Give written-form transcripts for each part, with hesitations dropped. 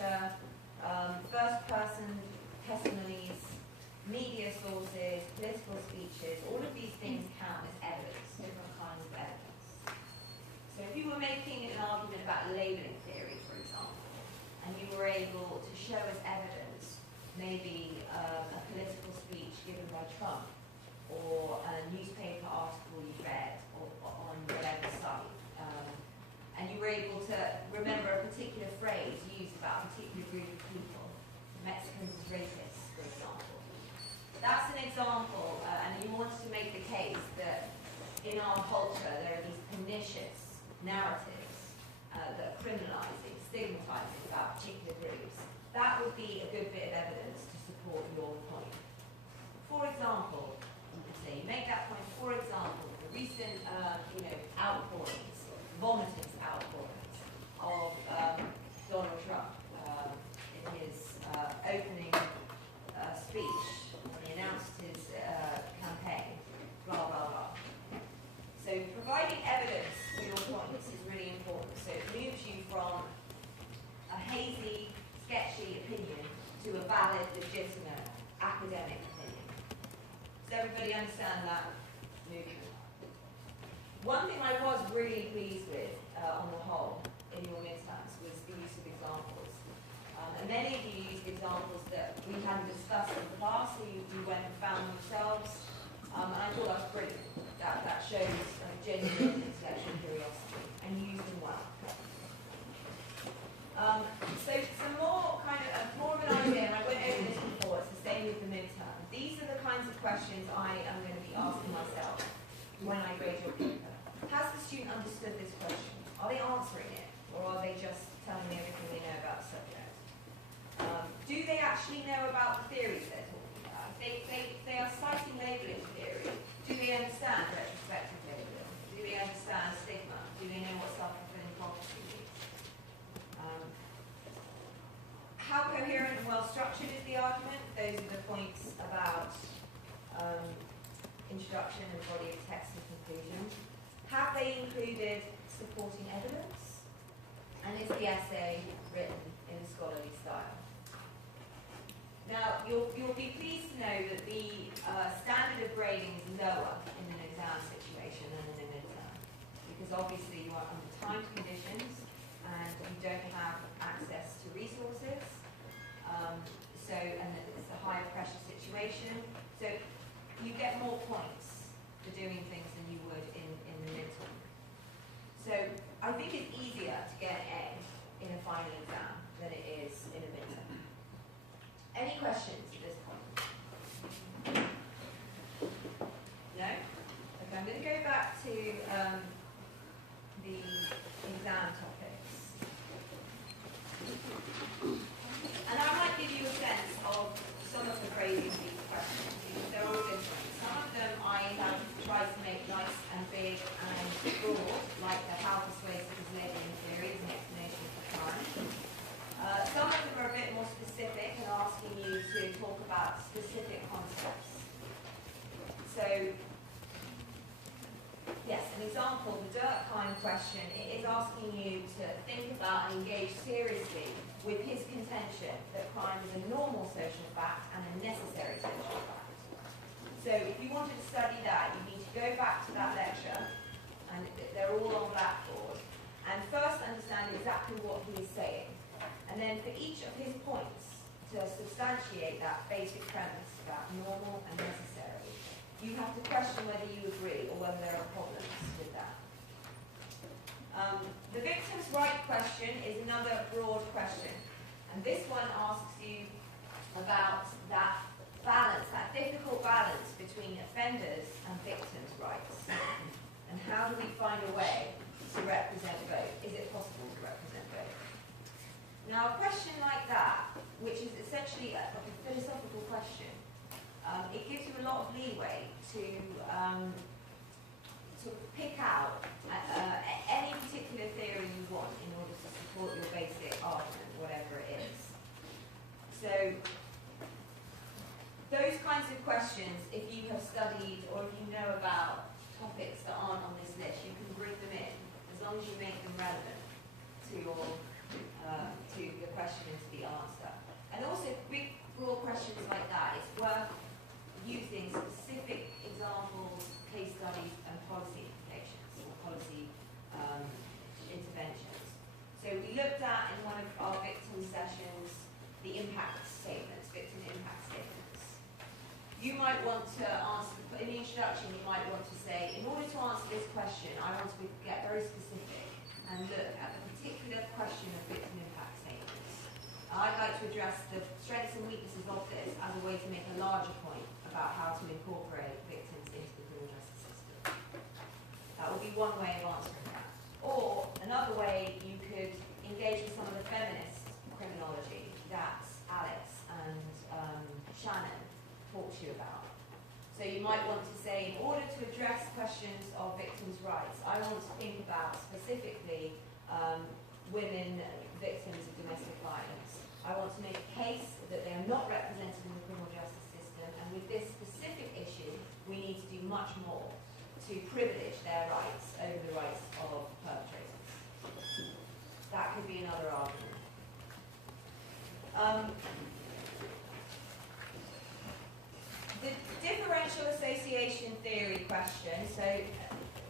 literature, first-person testimonies, media sources, political speeches, all of these things count as evidence, different kinds of evidence. So if you were making an argument about labelling theory, for example, and you were able to show as evidence maybe a political speech given by Trump, or a newspaper article you read or on whatever site, and you were able to remember a particular phrase used about a particular group of people, Mexicans as racists, for example. That's an example, and you wanted to make the case that in our culture there are these pernicious narratives that are criminalizing, stigmatizing about particular groups. That would be a good bit of evidence to support your point. For example, you could say, you make that point, for example, the recent outpourings, vomitous outpourings of Donald Trump in his opening speech when he announced his campaign, blah, blah, blah. So providing evidence for your points is really important. So it moves you from a hazy, sketchy opinion to a valid, legitimate, academic opinion. Does everybody understand that movement? One thing I was really pleased with, on the whole, in your midterms was the use of examples. And many of you used examples that we hadn't discussed in the past, so you went and found them yourselves. And I thought that was brilliant. That shows genuine intellectual curiosity, and you used them well. So some more of an idea, and I went over this before, it's the same with the midterm. These are the kinds of questions I am going to be asking myself when I grade your paper. Has the student understood this question? Are they answering it? Or are they just telling me everything they know about the subject? Do they actually know about the theories they're talking about? If they are citing labelling theory, do they understand retrospective labelling? Do they understand stigma? Do they know what self-fulfilling prophecy means? How coherent and well-structured is the argument? Those are the points about introduction and body of text and conclusion. Have they included supporting evidence? And is the essay written in a scholarly style? Now, you'll be pleased to know that the standard of grading is lower in an exam situation than in a midterm, because obviously you are under timed conditions and you don't have access to resources. And it's a high pressure situation. So you get more points for doing things than you would in the midterm. So I think it's easier to get an A in a final exam than it is in a midterm. Any questions at this point? No? Okay, I'm going to go back to the exam topics. And I might give you a sense of some of the phrasing of these questions, because they're all different. Some of them I have tried to make nice and big and broad, like the how persuasive is labelling theory as an explanation for crime. Some of them are a bit more specific and asking you to talk about specific concepts. So, yes, an example, the Durkheim question, it is asking you to think about and engage seriously with his contention that crime is a normal social fact and a necessary social fact. So if you wanted to study that, you need to go back to that lecture, and they're all on Blackboard, and first understand exactly what he is saying. And then for each of his points, to substantiate that basic premise about normal and necessary, you have to question whether you agree or whether there are problems with that. The victim's right question is another broad question. And this one asks you about that balance, that difficult balance between offenders' and victims' rights. And how do we find a way to represent both? Is it possible to represent both? Now, a question like that, which is essentially a philosophical question, it gives you a lot of leeway to sort of pick out any particular theory you want in order to support your basic argument, whatever it is. So, those kinds of questions, if you have studied or if you know about topics that aren't on this list, you can bring them in, as long as you make them relevant to your to the question and to the like that, it's worth using specific examples, case studies, and policy implications or policy interventions. So we looked at in one of our victim sessions the impact statements, victim impact statements. You might want to answer, in the introduction, you might want to say, in order to answer this question, I want to get very specific and look at the particular question of victim impact statements. I'd like to address the strengths and weaknesses of this as a way to make a larger point about how to incorporate victims into the criminal justice system. That would be one way of answering that. Or another way, you could engage with some of the feminist criminology that Alex and Shannon talked to you about. So you might want to say, in order to address questions of victims' rights, I want to think about specifically women victims of domestic violence. I want to make a case that they are not represented in the criminal justice system, and with this specific issue, we need to do much more to privilege their rights over the rights of perpetrators. That could be another argument. The differential association theory question, so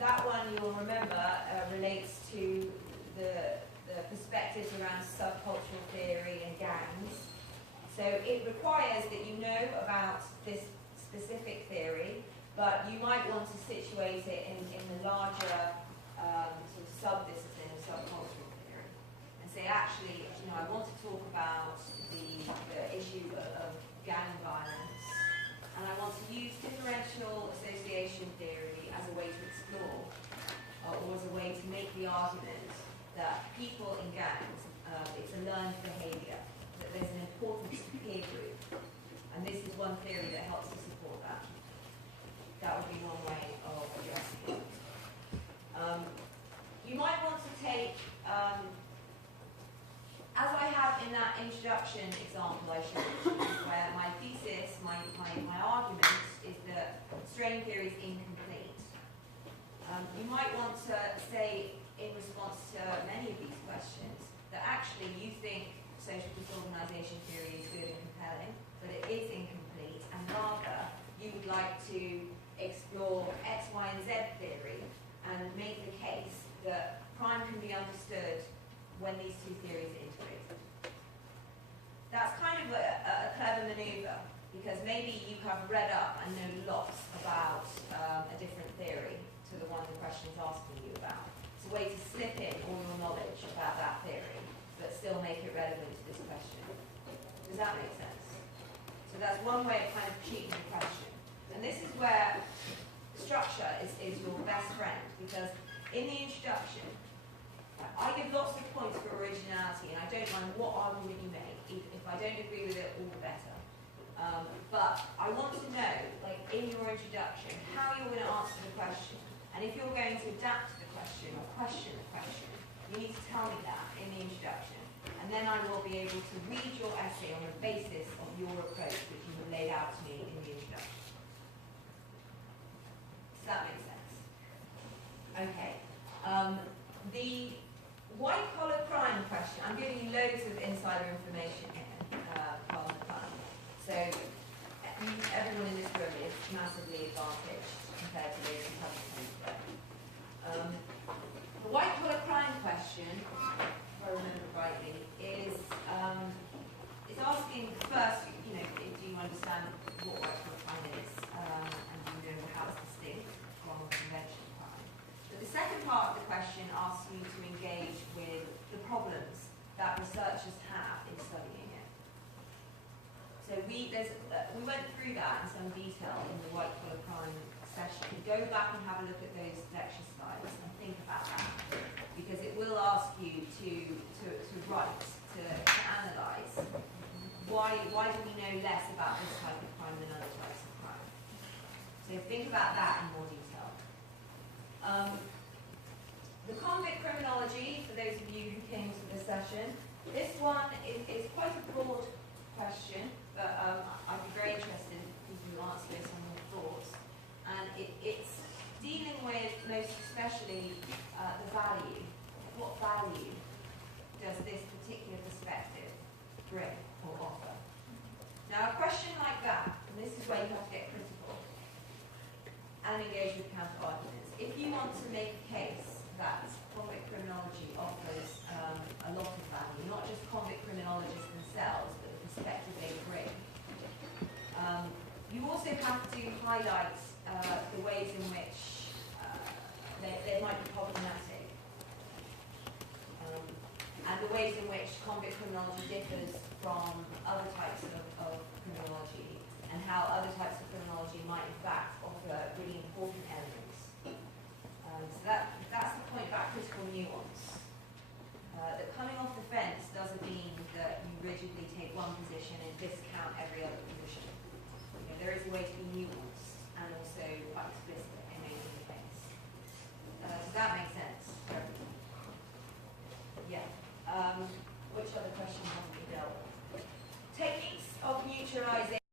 that one you'll remember relates to the perspectives around subcultural theory and gangs. So it requires that you know about this specific theory, but you might want to situate it in the larger sort of sub-discipline of subcultural theory and say, actually, I want to talk about the issue of gang violence, and I want to use differential association theory as a way to explore, or as a way to make the argument that people in gangs, it's a learned behaviour, that there's an importance to peer group, and this is one theory that helps to support that. That would be one way of addressing it. You might want to take, as I have in that introduction example I showed you, where my thesis, my argument is that strain theory is incomplete. You might want to say, in response to many of these questions, that actually you think social disorganization theory is good and compelling, but it is incomplete, and rather you would like to explore X, Y, and Z theory and make the case that crime can be understood when these two theories are integrated. That's kind of a clever maneuver, because maybe you have read up and know lots about a different theory to the one the question is asking you about. It's a way to slip in all your knowledge about that theory, but still make it relevant to this question. Does that make sense? So that's one way of kind of cheating the question. And this is where structure is your best friend, because in the introduction, I give lots of points for originality, and I don't mind what argument you make. If I don't agree with it, all the better. But I want to know, like in your introduction, how you're going to answer the question. And if you're going to adapt to the question or question the question, you need to tell me that in the introduction. And then I will be able to read your essay on the basis of your approach, which you have laid out to me in the introduction. Does that make sense? Okay. The white-collar crime question, I'm giving you loads of insider information here, on the fun. So everyone in this room is massively advantaged compared to those who haven't come today. The white-collar crime question, if I remember rightly, is asking first, do you understand what white-collar crime is, and do you know how it's distinct from conventional crime? But the second part of the question asks you to engage with the problems that researchers have in studying it. So we went through that in some detail in the white-collar crime session. Go back and have a look at those lecture slides and think about that, because it will ask you to write, to analyse why do we know less about this type of crime than other types of crime. So think about that in more detail. The convict criminology, for those of you who came to the session, this one is quite a broad question, but I'd be very interested in people who answer this on your thoughts. And it's dealing with, most especially, the value. What value does this particular perspective bring or offer? Now, a question like that, and this is where you have to get critical and engage with counter arguments. If you want to make a case that convict criminology offers a lot of value, not just convict criminologists themselves, but the perspective they bring, you also have to highlight the ways in which they might be problematic, and the ways in which convict criminology differs from other types of criminology, and how other types of criminology might in fact offer really important elements. So that's the point about critical nuance. That coming off the fence doesn't mean that you rigidly take one position and discount every other position. You know, there is a way to be nuanced and also quite explicit in making the case. Does that make sense? Yeah. Which other question have we dealt with? Techniques of neutralization.